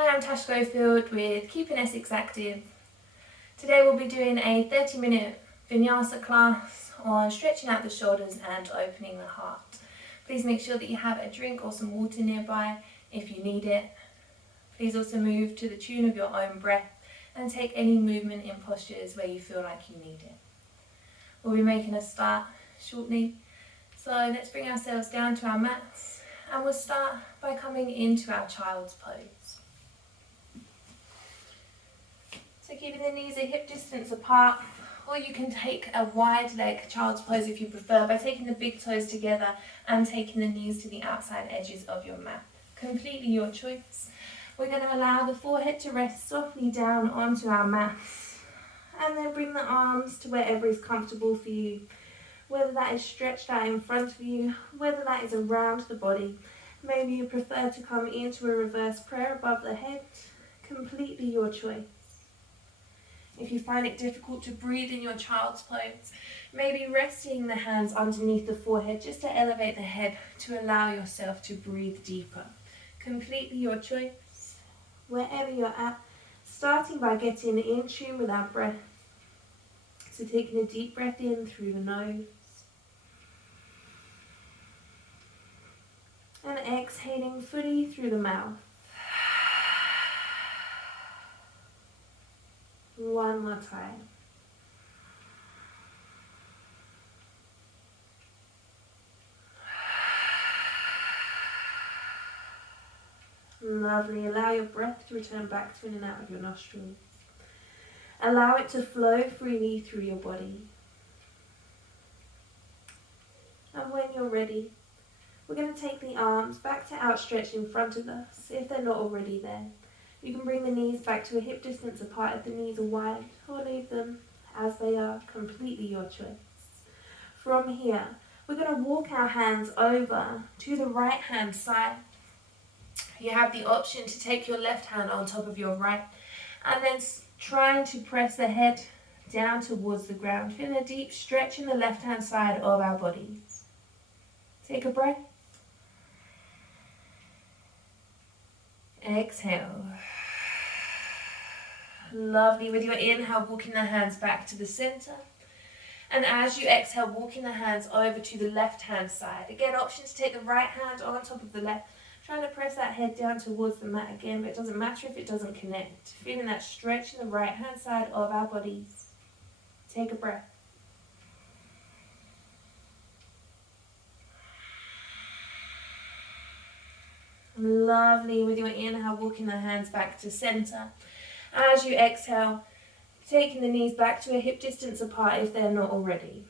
Hi, I'm Tash Schofield with Keeping Essex Active. Today we'll be doing a 30-minute Vinyasa class on stretching out the shoulders and opening the heart. Please make sure that you have a drink or some water nearby if you need it. Please also move to the tune of your own breath and take any movement in postures where you feel like you need it. We'll be making a start shortly, so let's bring ourselves down to our mats and we'll start by coming into our child's pose. So keeping the knees a hip distance apart, or you can take a wide leg child's pose if you prefer by taking the big toes together and taking the knees to the outside edges of your mat. Completely your choice. We're going to allow the forehead to rest softly down onto our mats and then bring the arms to wherever is comfortable for you. Whether that is stretched out in front of you, whether that is around the body. Maybe you prefer to come into a reverse prayer above the head. Completely your choice. If you find it difficult to breathe in your child's pose, maybe resting the hands underneath the forehead just to elevate the head to allow yourself to breathe deeper. Completely your choice. Wherever you're at, starting by getting in tune with our breath. So taking a deep breath in through the nose. And exhaling fully through the mouth. One more time. Lovely. Allow your breath to return back to in and out of your nostrils. Allow it to flow freely through your body. And when you're ready, we're going to take the arms back to outstretched in front of us if they're not already there. You can bring the knees back to a hip distance apart if the knees are wide, or leave them as they are, completely your choice. From here, we're going to walk our hands over to the right hand side. You have the option to take your left hand on top of your right, and then trying to press the head down towards the ground. Feeling a deep stretch in the left hand side of our bodies. Take a breath. Exhale. Lovely. With your inhale, walking the hands back to the center. And as you exhale, walking the hands over to the left hand side. Again, option to take the right hand on top of the left. Trying to press that head down towards the mat again, but it doesn't matter if it doesn't connect. Feeling that stretch in the right hand side of our bodies. Take a breath. Lovely. With your inhale, walking the hands back to center. As you exhale, taking the knees back to a hip distance apart if they're not already.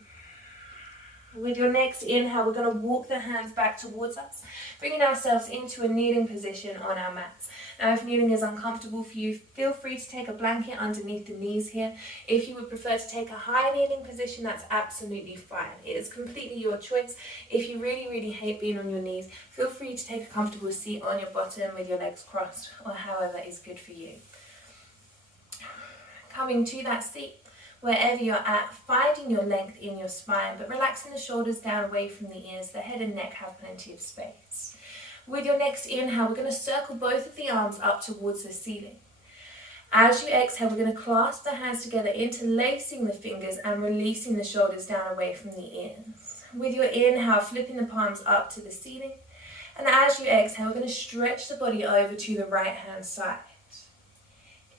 With your next inhale, we're going to walk the hands back towards us, bringing ourselves into a kneeling position on our mats. Now, if kneeling is uncomfortable for you, feel free to take a blanket underneath the knees here. If you would prefer to take a high kneeling position, that's absolutely fine. It is completely your choice. If you really hate being on your knees, feel free to take a comfortable seat on your bottom with your legs crossed, or however is good for you. Coming to that seat, wherever you're at, finding your length in your spine, but relaxing the shoulders down away from the ears. The head and neck have plenty of space. With your next inhale, we're going to circle both of the arms up towards the ceiling. As you exhale, we're going to clasp the hands together, interlacing the fingers and releasing the shoulders down away from the ears. With your inhale, flipping the palms up to the ceiling. And as you exhale, we're going to stretch the body over to the right hand side.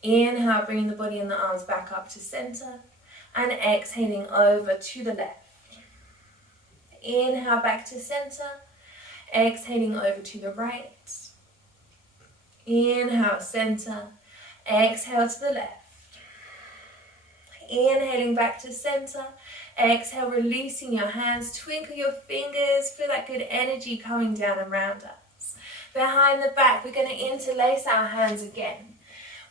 Inhale, bringing the body and the arms back up to center. And exhaling over to the left. Inhale back to center. Exhaling over to the right. Inhale, center. Exhale to the left. Inhaling back to center. Exhale, releasing your hands. Twinkle your fingers. Feel that good energy coming down around us. Behind the back, we're going to interlace our hands again.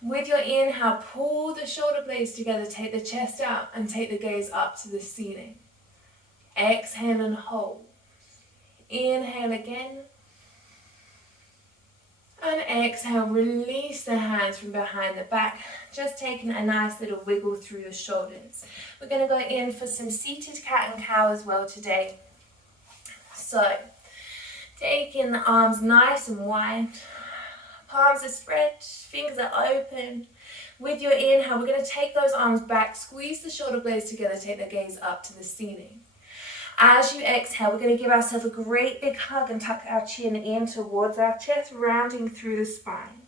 With your inhale, pull the shoulder blades together, take the chest out and take the gaze up to the ceiling. Exhale and hold. Inhale again. And exhale, release the hands from behind the back. Just taking a nice little wiggle through the shoulders. We're going to go in for some seated cat and cow as well today. So, taking the arms nice and wide. Palms are spread, fingers are open. With your inhale, we're going to take those arms back, squeeze the shoulder blades together, take the gaze up to the ceiling. As you exhale, we're going to give ourselves a great big hug and tuck our chin in towards our chest, rounding through the spine.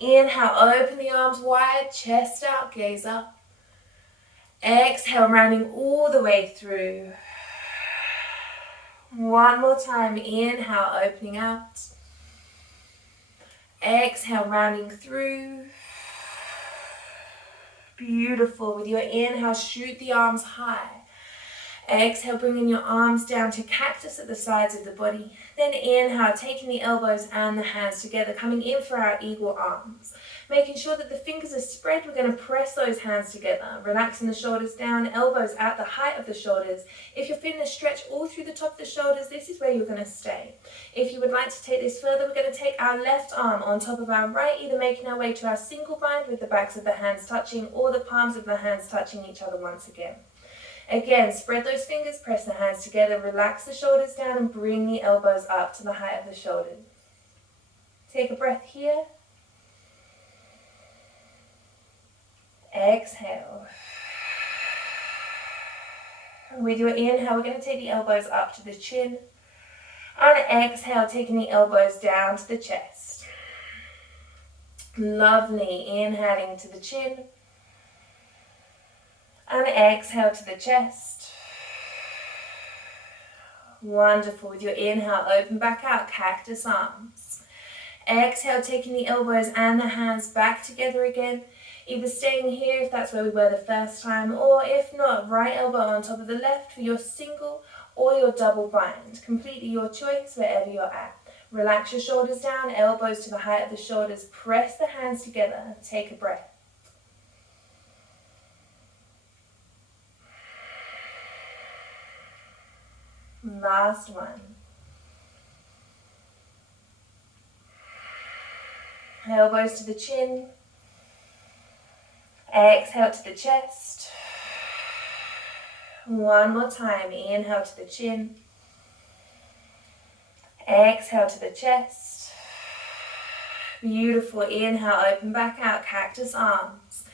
Inhale, open the arms wide, chest out, gaze up. Exhale, rounding all the way through. One more time, inhale, opening out. Exhale, rounding through. Beautiful. With your inhale, shoot the arms high. Exhale, bringing your arms down to cactus at the sides of the body. Then inhale, taking the elbows and the hands together, coming in for our eagle arms. Making sure that the fingers are spread, we're going to press those hands together. Relaxing the shoulders down, elbows at the height of the shoulders. If you're feeling a stretch all through the top of the shoulders, this is where you're going to stay. If you would like to take this further, we're going to take our left arm on top of our right, either making our way to our single bind with the backs of the hands touching or the palms of the hands touching each other once again. Again, spread those fingers, press the hands together, relax the shoulders down and bring the elbows up to the height of the shoulders. Take a breath here. Exhale. With your inhale, we're going to take the elbows up to the chin. And exhale, taking the elbows down to the chest. Lovely. Inhaling to the chin. And exhale to the chest. Wonderful. With your inhale, open back out, cactus arms. Exhale, taking the elbows and the hands back together again. Either staying here if that's where we were the first time, or if not, right elbow on top of the left for your single or your double bind. Completely your choice wherever you're at. Relax your shoulders down, elbows to the height of the shoulders. Press the hands together. Take a breath. Last one. Elbows to the chin. Exhale to the chest. One more time. Inhale to the chin. Exhale to the chest. Beautiful. Inhale, open back out, cactus arms.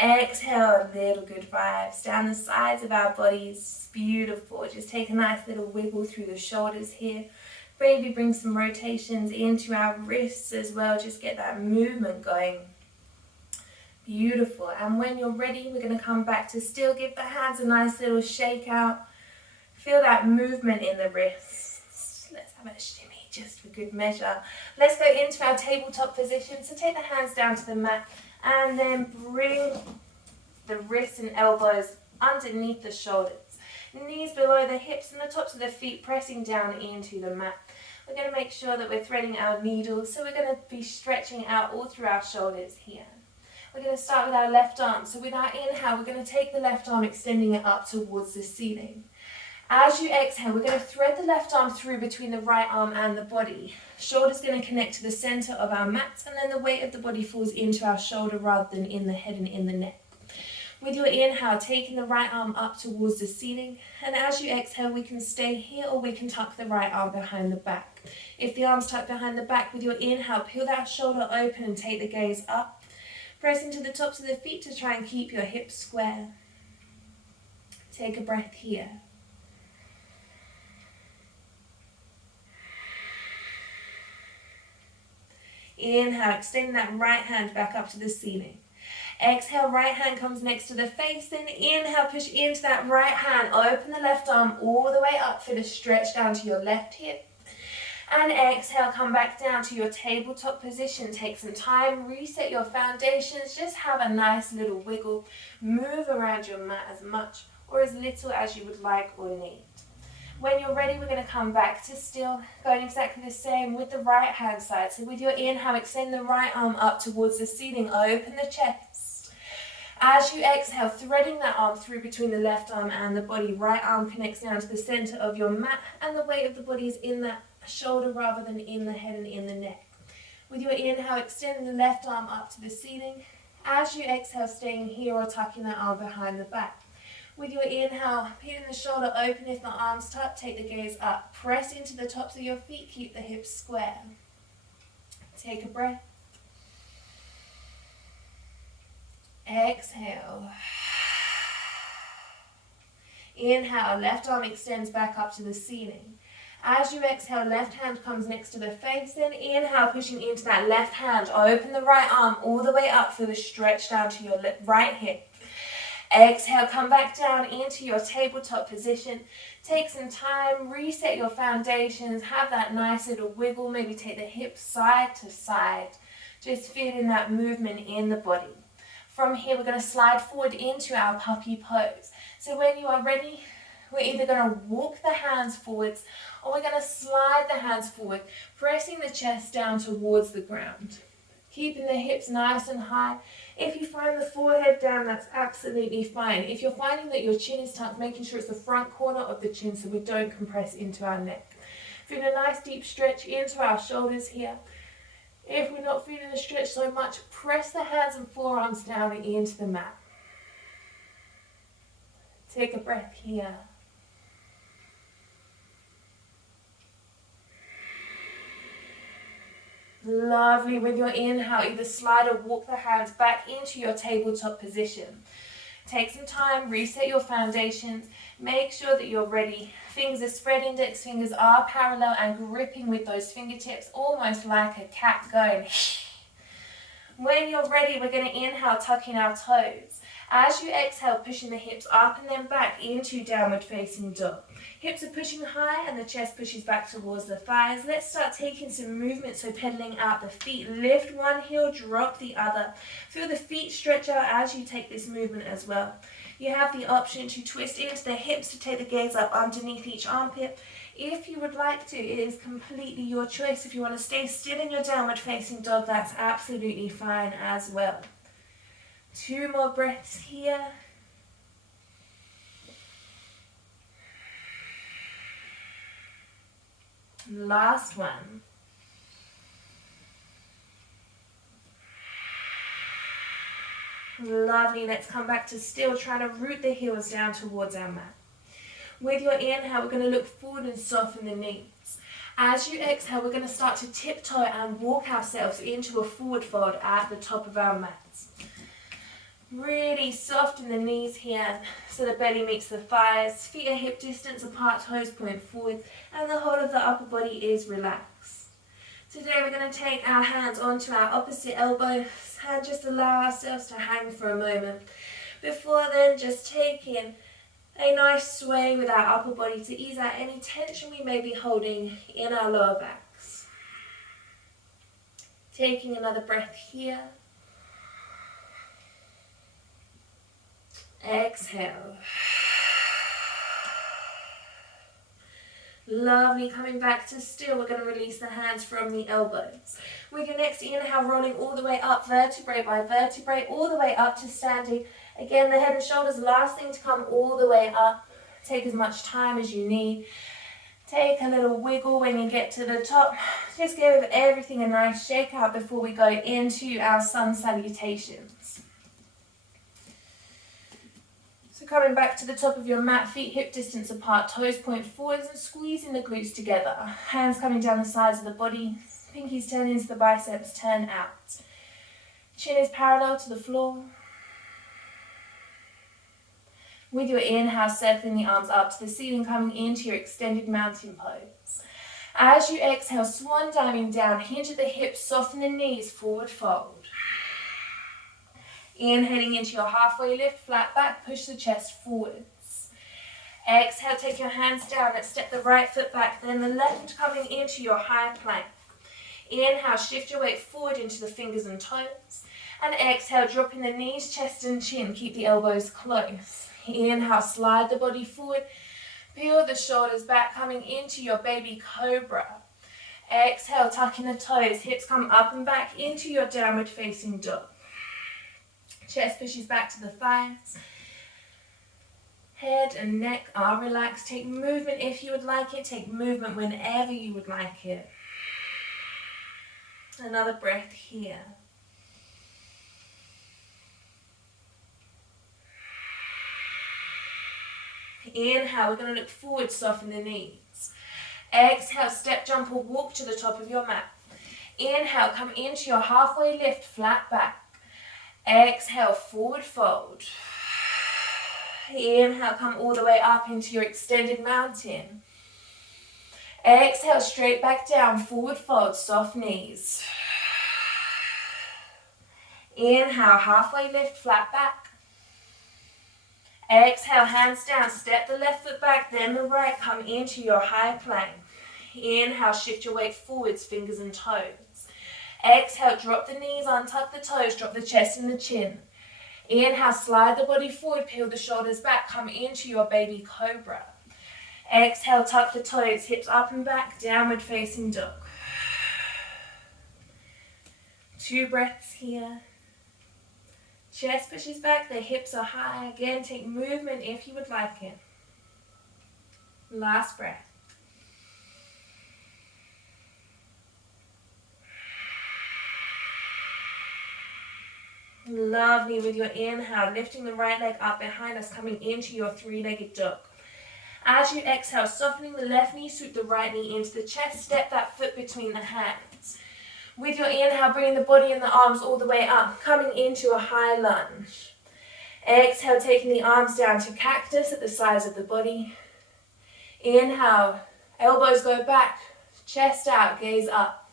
Exhale, little good vibes down the sides of our bodies. Beautiful. Just take a nice little wiggle through the shoulders here. Maybe bring some rotations into our wrists as well. Just get that movement going. Beautiful. And when you're ready, we're going to come back to still give the hands a nice little shake out. Feel that movement in the wrists. Let's have a shimmy just for good measure. Let's go into our tabletop position. So take the hands down to the mat and then bring the wrists and elbows underneath the shoulders. Knees below the hips and the tops of the feet pressing down into the mat. We're going to make sure that we're threading our needles. So we're going to be stretching out all through our shoulders here. We're going to start with our left arm. So with our inhale, we're going to take the left arm, extending it up towards the ceiling. As you exhale, we're going to thread the left arm through between the right arm and the body. Shoulder's going to connect to the center of our mat, and then the weight of the body falls into our shoulder rather than in the head and in the neck. With your inhale, taking the right arm up towards the ceiling, and as you exhale, we can stay here or we can tuck the right arm behind the back. If the arm's tucked behind the back, with your inhale, peel that shoulder open and take the gaze up. Press into the tops of the feet to try and keep your hips square. Take a breath here. Inhale, extend that right hand back up to the ceiling. Exhale, right hand comes next to the face. Then inhale, push into that right hand. Open the left arm all the way up. Feel a stretch down to your left hip. And exhale, come back down to your tabletop position. Take some time, reset your foundations. Just have a nice little wiggle. Move around your mat as much or as little as you would like or need. When you're ready, we're going to come back to still going exactly the same with the right hand side. So with your inhale, extend the right arm up towards the ceiling. Open the chest. As you exhale, threading that arm through between the left arm and the body. Right arm connects down to the center of your mat, and the weight of the body is in that shoulder rather than in the head and in the neck. With your inhale, extending the left arm up to the ceiling. As you exhale, staying here or tucking that arm behind the back. With your inhale, peeling the shoulder open if the arms tuck, take the gaze up. Press into the tops of your feet, keep the hips square. Take a breath. Exhale. Inhale, left arm extends back up to the ceiling. As you exhale, left hand comes next to the face, then inhale, pushing into that left hand. Open the right arm all the way up, feel the stretch down to your right hip. Exhale, come back down into your tabletop position. Take some time, reset your foundations, have that nice little wiggle, maybe take the hips side to side. Just feeling that movement in the body. From here, we're going to slide forward into our puppy pose. So when you are ready, we're either going to walk the hands forwards or we're going to slide the hands forward, pressing the chest down towards the ground. Keeping the hips nice and high. If you find the forehead down, that's absolutely fine. If you're finding that your chin is tucked, making sure it's the front corner of the chin so we don't compress into our neck. Feeling a nice deep stretch into our shoulders here. If we're not feeling the stretch so much, press the hands and forearms down into the mat. Take a breath here. Lovely. With your inhale, either slide or walk the hands back into your tabletop position. Take some time, reset your foundations, make sure that you're ready. Fingers are spread, index fingers are parallel and gripping with those fingertips, almost like a cat going. When you're ready, we're going to inhale, tucking our toes. As you exhale, pushing the hips up and then back into downward facing dog. Hips are pushing high and the chest pushes back towards the thighs. Let's start taking some movement, so pedaling out the feet. Lift one heel, drop the other. Feel the feet stretch out as you take this movement as well. You have the option to twist into the hips to take the gaze up underneath each armpit. If you would like to, it is completely your choice. If you want to stay still in your downward facing dog, that's absolutely fine as well. 2 more breaths here. Last one. Lovely. Let's come back to still, trying to root the heels down towards our mat. With your inhale, we're going to look forward and soften the knees. As you exhale, we're going to start to tiptoe and walk ourselves into a forward fold at the top of our mats. Really soften the knees here so the belly meets the thighs, feet are hip distance apart, toes point forward, and the whole of the upper body is relaxed. Today we're going to take our hands onto our opposite elbows and just allow ourselves to hang for a moment. Before then, just taking a nice sway with our upper body to ease out any tension we may be holding in our lower backs. Taking another breath here. Exhale. Lovely. Coming back to still, we're going to release the hands from the elbows. With your next inhale, rolling all the way up, vertebrae by vertebrae, all the way up to standing. Again, the head and shoulders, last thing to come all the way up. Take as much time as you need. Take a little wiggle when you get to the top. Just give everything a nice shake out before we go into our sun salutations. So coming back to the top of your mat, feet hip distance apart, toes point forwards and squeezing the glutes together. Hands coming down the sides of the body, pinkies turn into the biceps, turn out. Chin is parallel to the floor. With your inhale, circling the arms up to the ceiling, coming into your extended mountain pose. As you exhale, swan diving down, hinge at the hips, soften the knees, forward fold. Inhaling into your halfway lift, flat back, push the chest forwards. Exhale, take your hands down, let's step the right foot back, then the left coming into your high plank. Inhale, shift your weight forward into the fingers and toes. And exhale, dropping the knees, chest and chin, keep the elbows close. Inhale, slide the body forward, peel the shoulders back, coming into your baby cobra. Exhale, tucking the toes, hips come up and back into your downward facing dog. Chest pushes back to the thighs. Head and neck are relaxed. Take movement if you would like it. Take movement whenever you would like it. Another breath here. Inhale, we're going to look forward, soften the knees. Exhale, step, jump or walk to the top of your mat. Inhale, come into your halfway lift, flat back. Exhale, forward fold. Inhale, come all the way up into your extended mountain. Exhale, straight back down, forward fold, soft knees. Inhale, halfway lift, flat back. Exhale, hands down, step the left foot back, then the right, come into your high plank. Inhale, shift your weight forwards, fingers and toes. Exhale, drop the knees, untuck the toes, drop the chest and the chin. Inhale, slide the body forward, peel the shoulders back, come into your baby cobra. Exhale, tuck the toes, hips up and back, downward facing dog. 2 breaths here. Chest pushes back, the hips are high. Again, take movement if you would like it. Last breath. Lovely. With your inhale, lifting the right leg up behind us, coming into your 3-legged dog. As you exhale, softening the left knee, sweep the right knee into the chest, step that foot between the hands. With your inhale, bringing the body and the arms all the way up, coming into a high lunge. Exhale, taking the arms down to cactus at the sides of the body. Inhale, elbows go back, chest out, gaze up.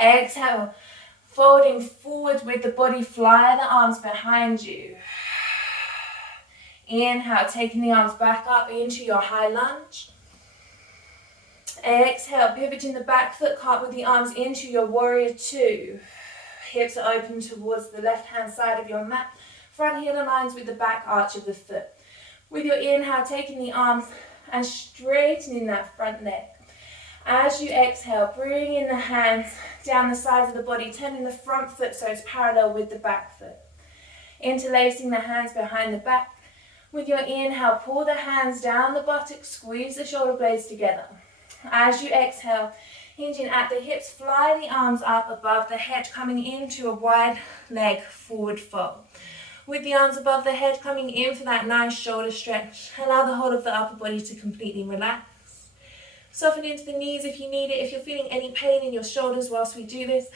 Exhale, folding forward with the body, fly the arms behind you. Inhale, taking the arms back up into your high lunge. Exhale, pivoting the back foot, cartwheel the arms into your warrior 2. Hips are open towards the left-hand side of your mat. Front heel aligns with the back arch of the foot. With your inhale, taking the arms and straightening that front leg. As you exhale, bring in the hands down the sides of the body, turning the front foot so it's parallel with the back foot. Interlacing the hands behind the back. With your inhale, pull the hands down the buttocks, squeeze the shoulder blades together. As you exhale, hinging at the hips, fly the arms up above the head, coming into a wide leg forward fold. With the arms above the head, coming in for that nice shoulder stretch. Allow the whole of the upper body to completely relax. Soften into the knees if you need it. If you're feeling any pain in your shoulders whilst we do this,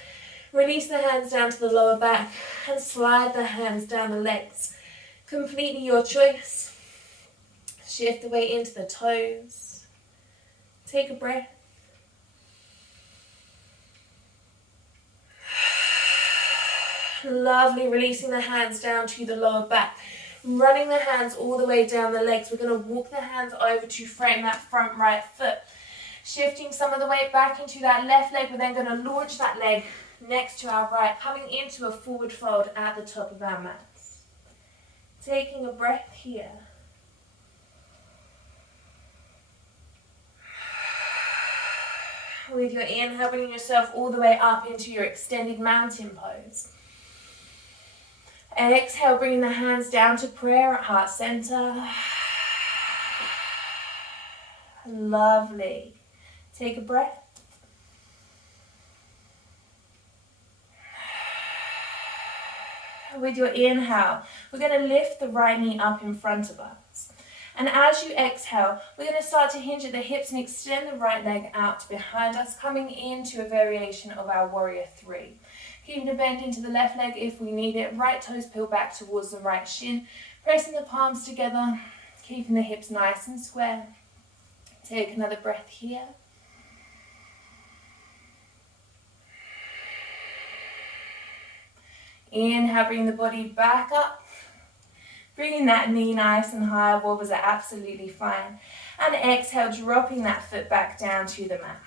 release the hands down to the lower back and slide the hands down the legs. Completely your choice. Shift the weight into the toes. Take a breath. Lovely, releasing the hands down to the lower back. Running the hands all the way down the legs. We're going to walk the hands over to frame that front right foot. Shifting some of the weight back into that left leg. We're then going to launch that leg next to our right, coming into a forward fold at the top of our mats. Taking a breath here. With your inhale, bringing yourself all the way up into your extended mountain pose. And exhale, bringing the hands down to prayer at heart center. Lovely. Take a breath. With your inhale, we're going to lift the right knee up in front of us. And as you exhale, we're going to start to hinge at the hips and extend the right leg out behind us, coming into a variation of our warrior 3. Keeping a bend into the left leg if we need it. Right toes peel back towards the right shin. Pressing the palms together, keeping the hips nice and square. Take another breath here. Inhale, bring the body back up. Bringing that knee nice and high. Wobbles are absolutely fine. And exhale, dropping that foot back down to the mat.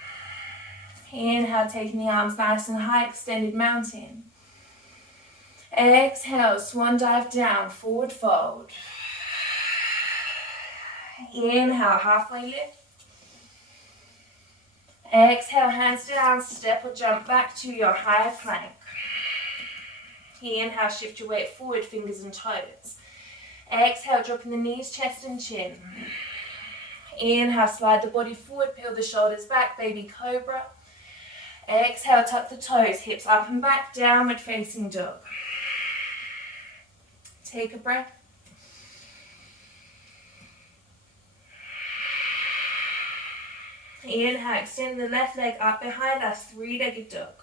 Inhale, taking the arms nice and high, extended mountain. Exhale, swan dive down, forward fold. Inhale, halfway lift. Exhale, hands down, step or jump back to your higher plank. Inhale, shift your weight forward, fingers and toes. Exhale, dropping the knees, chest and chin. Inhale, slide the body forward, peel the shoulders back, baby cobra. Exhale, tuck the toes, hips up and back, downward facing dog. Take a breath. Inhale, extend the left leg up behind us, 3-legged dog.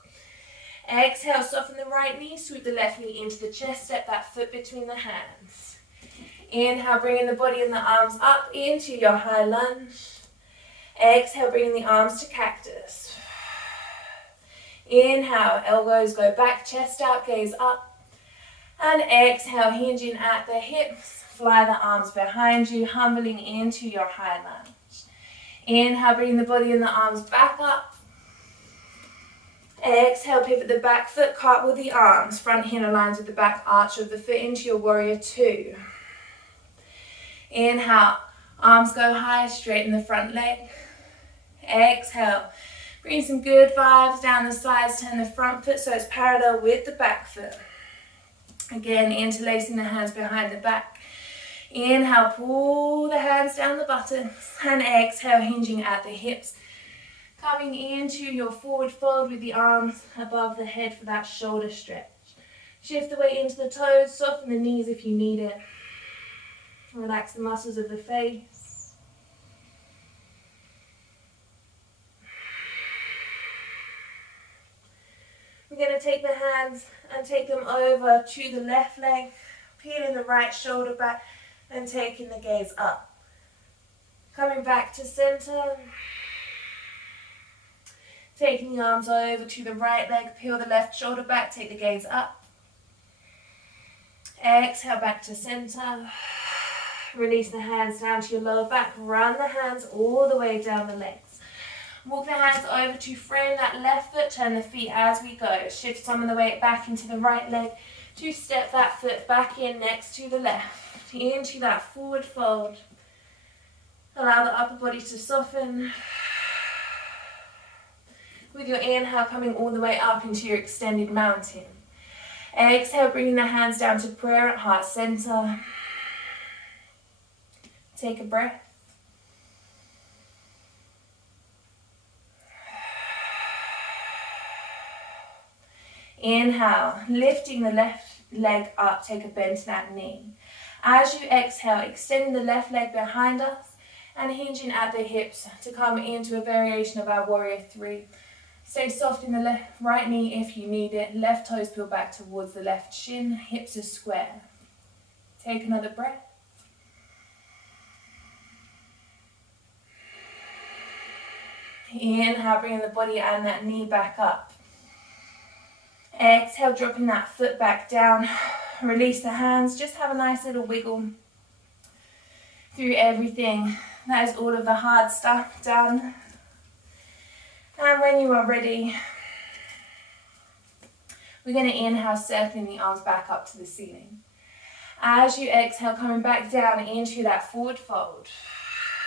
Exhale, soften the right knee, sweep the left knee into the chest, step that foot between the hands. Inhale, bringing the body and the arms up into your high lunge. Exhale, bringing the arms to cactus. Inhale, elbows go back, chest out, gaze up. And exhale, hinging at the hips, fly the arms behind you, humbling into your high lunge. Inhale, bring the body and the arms back up. Exhale, pivot the back foot, cartwheel the arms, front heel aligns with the back arch of the foot into your warrior two. Inhale, arms go high, straighten the front leg. Exhale, bring some good vibes down the sides, turn the front foot so it's parallel with the back foot. Again, interlacing the hands behind the back. Inhale, pull the hands down the buttocks, and exhale, hinging at the hips. Coming into your forward fold with the arms above the head for that shoulder stretch. Shift the weight into the toes, soften the knees if you need it. Relax the muscles of the face. We're going to take the hands and take them over to the left leg, peeling the right shoulder back and taking the gaze up. Coming back to center. Taking the arms over to the right leg, peel the left shoulder back, take the gaze up. Exhale, back to center. Release the hands down to your lower back, run the hands all the way down the legs. Walk the hands over to frame that left foot, turn the feet as we go. Shift some of the weight back into the right leg to step that foot back in next to the left, into that forward fold. Allow the upper body to soften. With your inhale coming all the way up into your extended mountain. Exhale, bringing the hands down to prayer at heart center. Take a breath. Inhale, lifting the left leg up, take a bend to that knee. As you exhale, extending the left leg behind us and hinging at the hips to come into a variation of our warrior three. Stay soft in the right knee if you need it. Left toes peel back towards the left shin. Hips are square. Take another breath. Inhale, bringing the body and that knee back up. Exhale, dropping that foot back down. Release the hands. Just have a nice little wiggle through everything. That is all of the hard stuff done. And when you are ready, we're going to inhale, circling the arms back up to the ceiling. As you exhale, coming back down into that forward fold.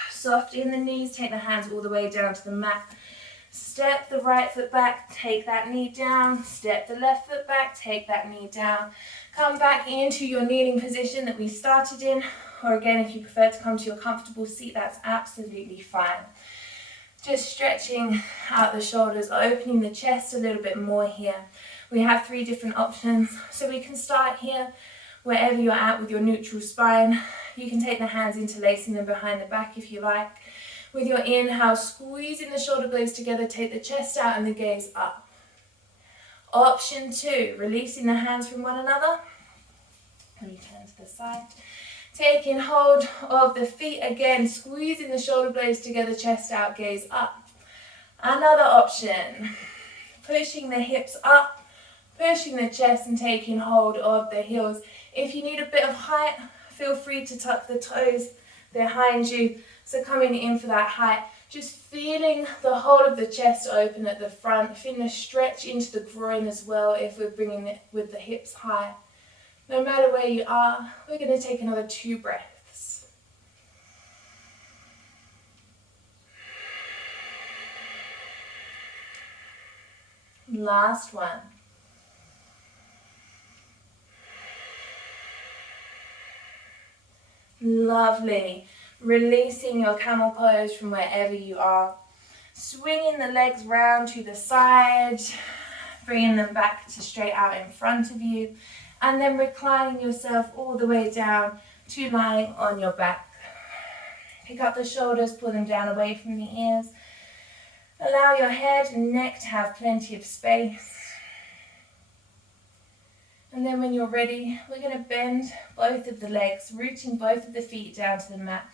Soft in the knees, take the hands all the way down to the mat. Step the right foot back, take that knee down. Step the left foot back, take that knee down. Come back into your kneeling position that we started in. Or again, if you prefer to come to your comfortable seat, that's absolutely fine. Just stretching out the shoulders, opening the chest a little bit more here. We have 3 different options. So we can start here, wherever you're at with your neutral spine. You can take the hands interlacing them behind the back if you like. With your inhale, squeezing the shoulder blades together, take the chest out and the gaze up. Option 2, releasing the hands from one another. Let me turn to the side. Taking hold of the feet again, squeezing the shoulder blades together, chest out, gaze up. Another option, pushing the hips up, pushing the chest and taking hold of the heels. If you need a bit of height, feel free to tuck the toes behind you. So coming in for that height, just feeling the whole of the chest open at the front, feeling a stretch into the groin as well if we're bringing it with the hips high. No matter where you are, we're going to take another 2 breaths. Last one. Lovely. Releasing your camel pose from wherever you are. Swinging the legs round to the side, bringing them back to straight out in front of you. And then reclining yourself all the way down to lying on your back. Pick up the shoulders, pull them down away from the ears. Allow your head and neck to have plenty of space. And then when you're ready, we're going to bend both of the legs, rooting both of the feet down to the mat,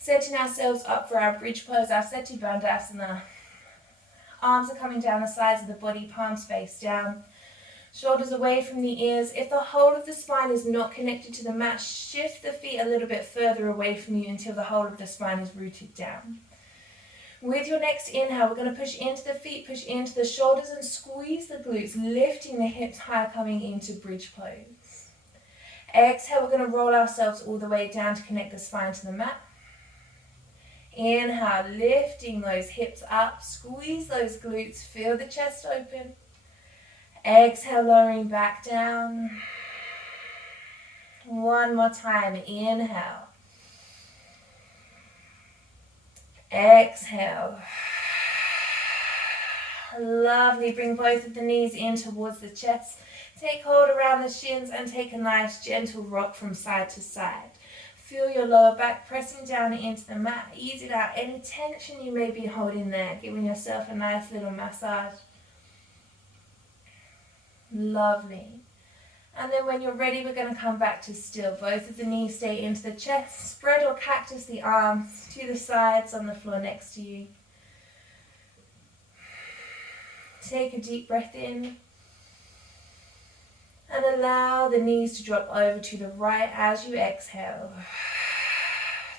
setting ourselves up for our bridge pose, our Seti Bandhasana. Arms are coming down the sides of the body, palms face down, shoulders away from the ears. If the whole of the spine is not connected to the mat, shift the feet a little bit further away from you until the whole of the spine is rooted down. With your next inhale, we're going to push into the feet, push into the shoulders and squeeze the glutes, lifting the hips high, coming into bridge pose. Exhale, we're going to roll ourselves all the way down to connect the spine to the mat. Inhale, lifting those hips up, squeeze those glutes, feel the chest open. Exhale, lowering back down. One more time, inhale. Exhale. Lovely, bring both of the knees in towards the chest. Take hold around the shins and take a nice gentle rock from side to side. Feel your lower back pressing down into the mat. Ease it out. Any tension you may be holding there, giving yourself a nice little massage. Lovely. And then when you're ready, we're going to come back to still. Both of the knees stay into the chest. Spread or cactus the arms to the sides on the floor next to you. Take a deep breath in. And allow the knees to drop over to the right as you exhale.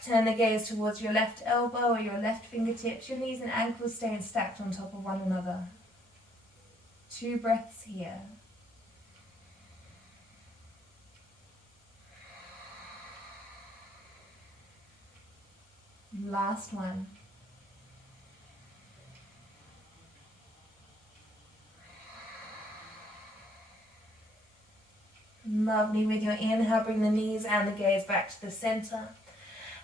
Turn the gaze towards your left elbow or your left fingertips. Your knees and ankles staying stacked on top of one another. 2 breaths here. Last one. Lovely. With your inhale, bring the knees and the gaze back to the center.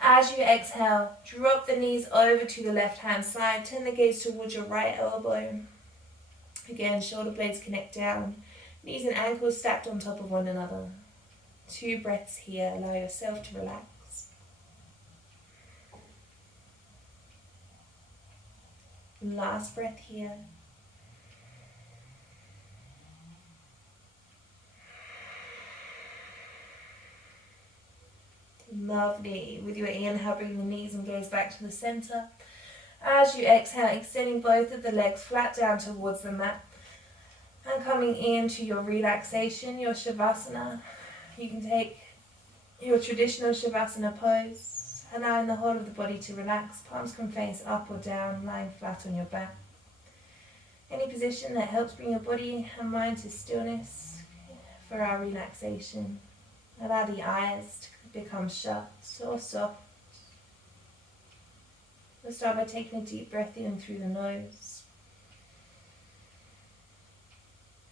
As you exhale, drop the knees over to the left hand side. Turn the gaze towards your right elbow. Again, shoulder blades connect down. Knees and ankles stacked on top of one another. 2 breaths here. Allow yourself to relax. Last breath here. Lovely. With your inhale, bring the knees and gaze back to the center. As you exhale, extending both of the legs flat down towards the mat. And coming into your relaxation, your Shavasana. You can take your traditional Shavasana pose, allowing the whole of the body to relax. Palms can face up or down, lying flat on your back. Any position that helps bring your body and mind to stillness for our relaxation. Allow the eyes to become shut or soft. We'll start by taking a deep breath in through the nose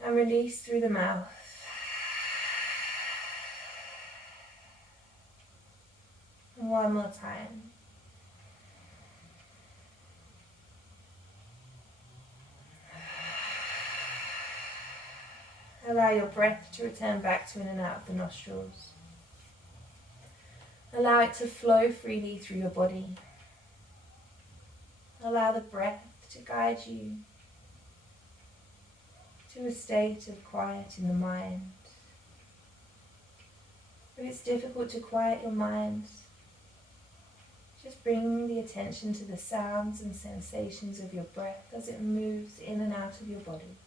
and release through the mouth. One more time. Allow your breath to return back to in and out of the nostrils. Allow it to flow freely through your body. Allow the breath to guide you to a state of quiet in the mind. If it's difficult to quiet your mind, just bring the attention to the sounds and sensations of your breath as it moves in and out of your body.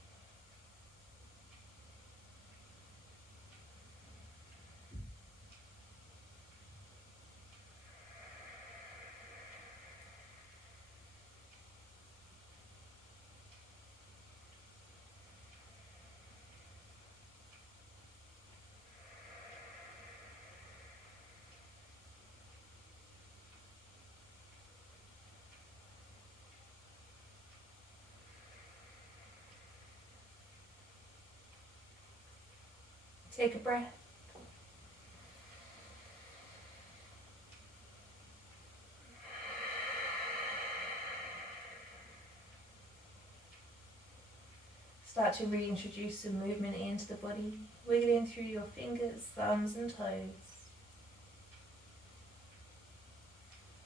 Take a breath. Start to reintroduce some movement into the body, wiggling through your fingers, thumbs and toes.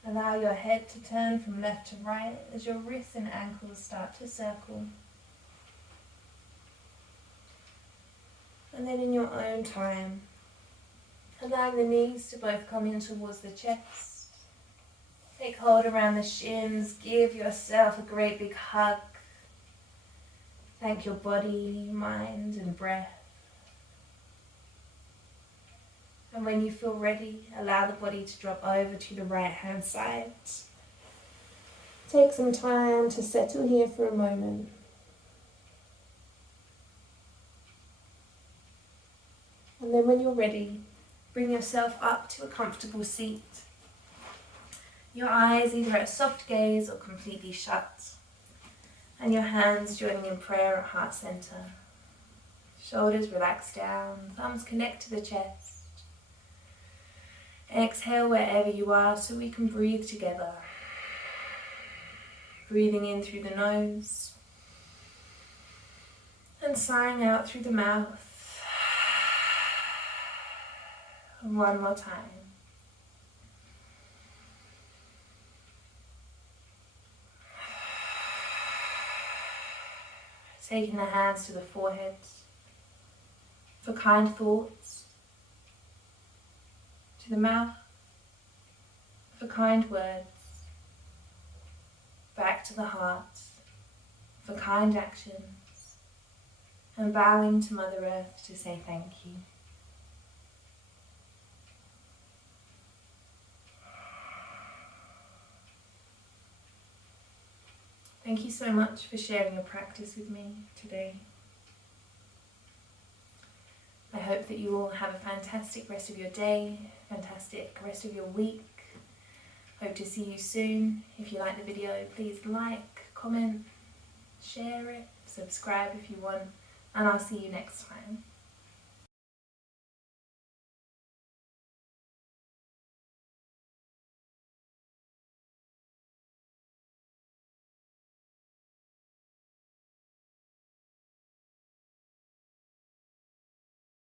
Allow your head to turn from left to right as your wrists and ankles start to circle. And then in your own time, allowing the knees to both come in towards the chest. Take hold around the shins, give yourself a great big hug. Thank your body, mind and breath. And when you feel ready, allow the body to drop over to the right hand side. Take some time to settle here for a moment. And then when you're ready, bring yourself up to a comfortable seat. Your eyes either at a soft gaze or completely shut. And your hands joining in prayer at heart center. Shoulders relax down, thumbs connect to the chest. Exhale wherever you are so we can breathe together. Breathing in through the nose and sighing out through the mouth. And one more time. Taking the hands to the forehead for kind thoughts, to the mouth for kind words, back to the heart for kind actions, and bowing to Mother Earth to say thank you. Thank you so much for sharing your practice with me today. I hope that you all have a fantastic rest of your day, fantastic rest of your week. Hope to see you soon. If you like the video, please like, comment, share it, subscribe if you want, and I'll see you next time.